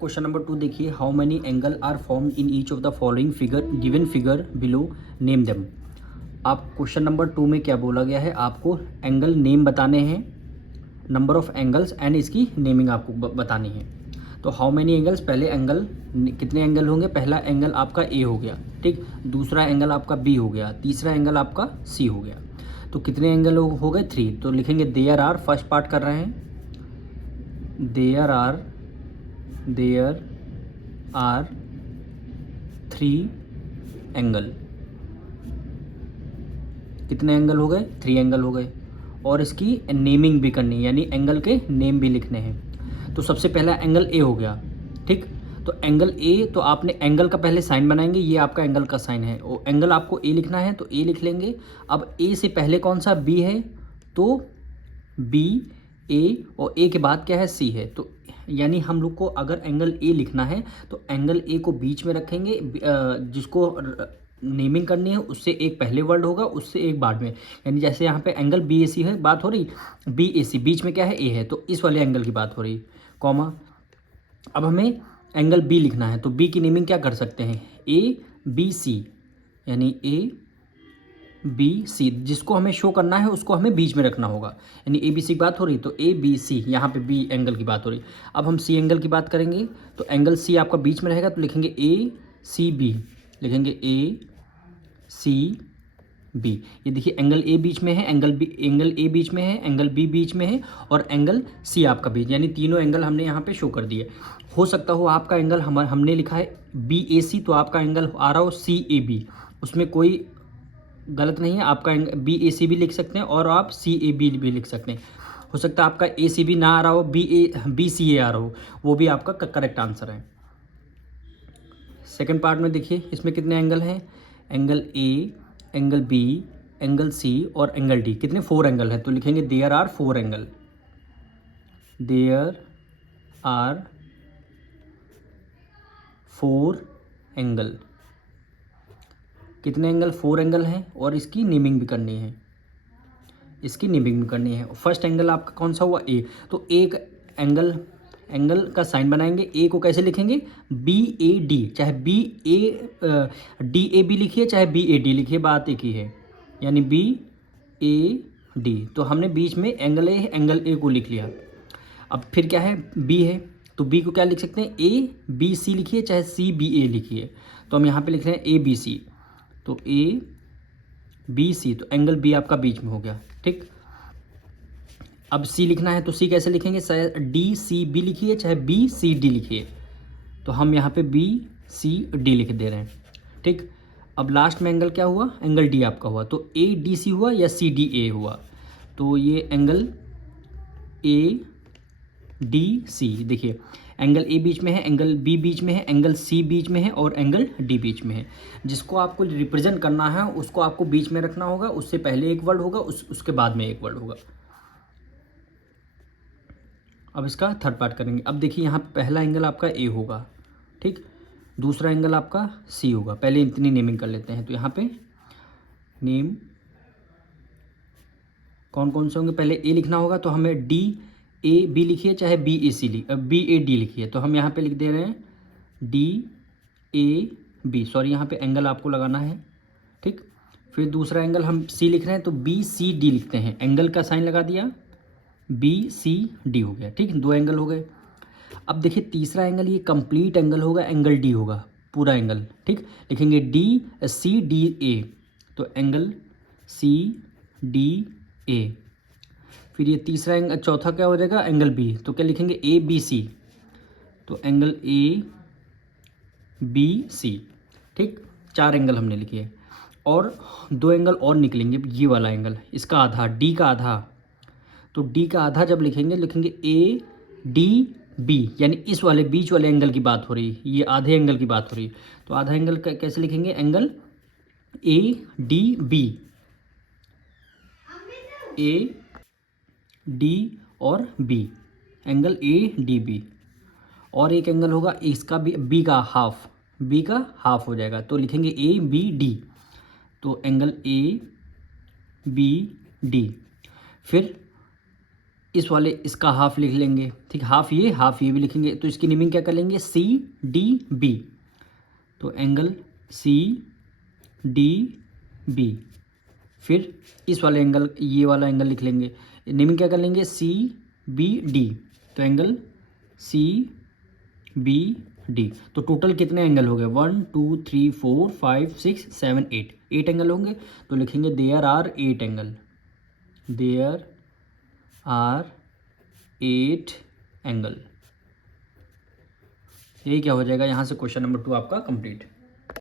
Question number 2 देखिए, how many angle are formed in each of the following figure, given figure below, name them. आप question number 2 में क्या बोला गया है, आपको एंगल नेम बताने हैं, नंबर ऑफ एंगल्स एंड इसकी नेमिंग आपको बतानी है। तो हाउ मेनी एंगल्स, पहले एंगल कितने एंगल होंगे, पहला एंगल आपका ए हो गया, ठीक, दूसरा एंगल आपका बी हो गया, तीसरा एंगल आपका सी हो गया। तो कितने एंगल हो गए, 3। तो लिखेंगे देयर आर, फर्स्ट पार्ट कर रहे हैं, देयर आर 3 एंगल। कितने एंगल हो गए, 3 एंगल हो गए। और इसकी नेमिंग भी करनी है, यानी एंगल के नेम भी लिखने हैं। तो सबसे पहला एंगल ए हो गया, ठीक। तो एंगल ए, तो आपने एंगल का पहले साइन बनाएंगे, ये आपका एंगल का साइन है। और एंगल आपको ए लिखना है तो ए लिख लेंगे। अब ए से पहले कौन सा, बी है, तो बी, ए, और ए के बाद क्या है, सी है। तो यानी हम लोग को अगर एंगल ए लिखना है तो एंगल ए को बीच में रखेंगे, जिसको नेमिंग करनी है उससे एक पहले वर्ड होगा, उससे एक बाद में। यानी जैसे यहाँ पे एंगल बी ए सी है, बात हो रही, बी ए सी, बीच में क्या है, ए है, तो इस वाले एंगल की बात हो रही, कॉमा। अब हमें एंगल बी लिखना है तो बी की नेमिंग क्या कर सकते हैं, ए बी सी, यानी ए बी सी, जिसको हमें शो करना है उसको हमें बीच में रखना होगा। यानी ए बी सी की बात हो रही तो ए बी सी, यहाँ पे बी एंगल की बात हो रही। अब हम सी एंगल की बात करेंगे तो एंगल सी आपका बीच में रहेगा, तो लिखेंगे ए सी बी, लिखेंगे ए सी बी। ये देखिए एंगल ए बीच में है, एंगल ए बीच में है, एंगल बी बीच में है, और एंगल सी आपका बीच, यानी तीनों एंगल हमने यहाँ पे शो कर दिए। हो सकता हो आपका एंगल हमने लिखा है बी ए सी, तो आपका एंगल आ रहा हो सी ए बी, उसमें कोई गलत नहीं है। आपका बी ए सी भी लिख सकते हैं और आप सी ए बी भी लिख सकते हैं। हो सकता है आपका ए सी बी ना आ रहा हो, बी सी ए आ रहा हो, वो भी आपका करेक्ट आंसर है। सेकंड पार्ट में देखिए, इसमें कितने एंगल हैं, angle A, angle B, angle C और एंगल डी, कितने, 4 एंगल हैं। तो लिखेंगे there are 4 angle, there are 4 angle. कितने एंगल, 4 एंगल हैं, और इसकी नेमिंग भी करनी है, इसकी नेमिंग भी करनी है। फर्स्ट एंगल आपका कौन सा हुआ, ए, तो एक एंगल का साइन बनाएंगे। ए को कैसे लिखेंगे, बी ए डी, चाहे B A D A B लिखिए, चाहे बी ए डी लिखिए, बात एक ही है, यानी बी ए डी। तो हमने बीच में एंगल ए को लिख लिया। अब फिर क्या है, बी है, तो बी को क्या लिख सकते हैं, ए बी सी लिखिए, चाहे सी बी ए लिखिए। तो हम यहाँ पे लिख रहे हैं ए बी सी, तो ए बी सी, तो एंगल बी आपका बीच में हो गया, ठीक। अब सी लिखना है तो सी कैसे लिखेंगे, चाहे डी सी बी लिखिए, चाहे बी सी डी लिखिए। तो हम यहाँ पे बी सी डी लिख दे रहे हैं, ठीक। अब लास्ट में एंगल क्या हुआ, एंगल डी आपका हुआ, तो ए डी सी हुआ या सी डी ए हुआ। तो ये एंगल ए डी सी, देखिए एंगल ए बीच में है, एंगल बी बीच में है, एंगल सी बीच में है, और एंगल डी बीच में है। जिसको आपको रिप्रेजेंट करना है उसको आपको बीच में रखना होगा, उससे पहले एक वर्ड होगा, उसके बाद में एक वर्ड होगा। अब इसका थर्ड पार्ट करेंगे। अब देखिए यहाँ पहला एंगल आपका ए होगा, ठीक, दूसरा एंगल आपका सी होगा। पहले इतनी नेमिंग कर लेते हैं। तो यहाँ पे नेम कौन कौन से होंगे, पहले ए लिखना होगा, तो हमें डी ए बी लिखिए, चाहे बी ए डी लिखिए। तो हम यहाँ पे लिख दे रहे हैं डी ए बी, सॉरी यहाँ पे एंगल आपको लगाना है, ठीक। फिर दूसरा एंगल हम सी लिख रहे हैं, तो बी सी डी लिखते हैं, एंगल का साइन लगा दिया, बी सी डी हो गया, ठीक, 2 एंगल हो गए। अब देखिए तीसरा एंगल, ये कंप्लीट एंगल होगा, एंगल डी होगा, पूरा एंगल, ठीक। लिखेंगे डी सी डी ए, तो एंगल सी डी ए। फिर ये तीसरा एंगल, चौथा क्या हो जाएगा, एंगल बी, तो क्या लिखेंगे, ए बी सी, तो एंगल ए बी सी, ठीक। 4 एंगल हमने लिखे, और 2 एंगल और निकलेंगे। ये वाला एंगल, इसका आधा, डी का आधा, तो डी का आधा जब लिखेंगे ए डी बी, यानी इस वाले बीच वाले एंगल की बात हो रही, ये आधे एंगल की बात हो रही। तो आधा एंगल कैसे लिखेंगे, angle A D B, A D और B, angle A D B. और एक एंगल होगा इसका भी, बी का हाफ हो जाएगा, तो लिखेंगे ए बी डी, तो एंगल ए बी डी। फिर इस वाले इसका हाफ लिख लेंगे, ठीक, हाफ ये भी लिखेंगे। तो इसकी नेमिंग क्या कर लेंगे, सी डी बी। तो एंगल सी डी बी। फिर इस वाले एंगल, ये वाला एंगल लिख लेंगे, नेमिंग क्या कर लेंगे, सी बी डी। तो एंगल सी बी डी। तो टोटल कितने एंगल हो गए, 1 2 3 4 5 6 7 8, 8 एंगल होंगे। तो लिखेंगे there are 8 angle, there are 8 angle. यही क्या हो जाएगा, यहाँ से क्वेश्चन नंबर 2 आपका कंप्लीट।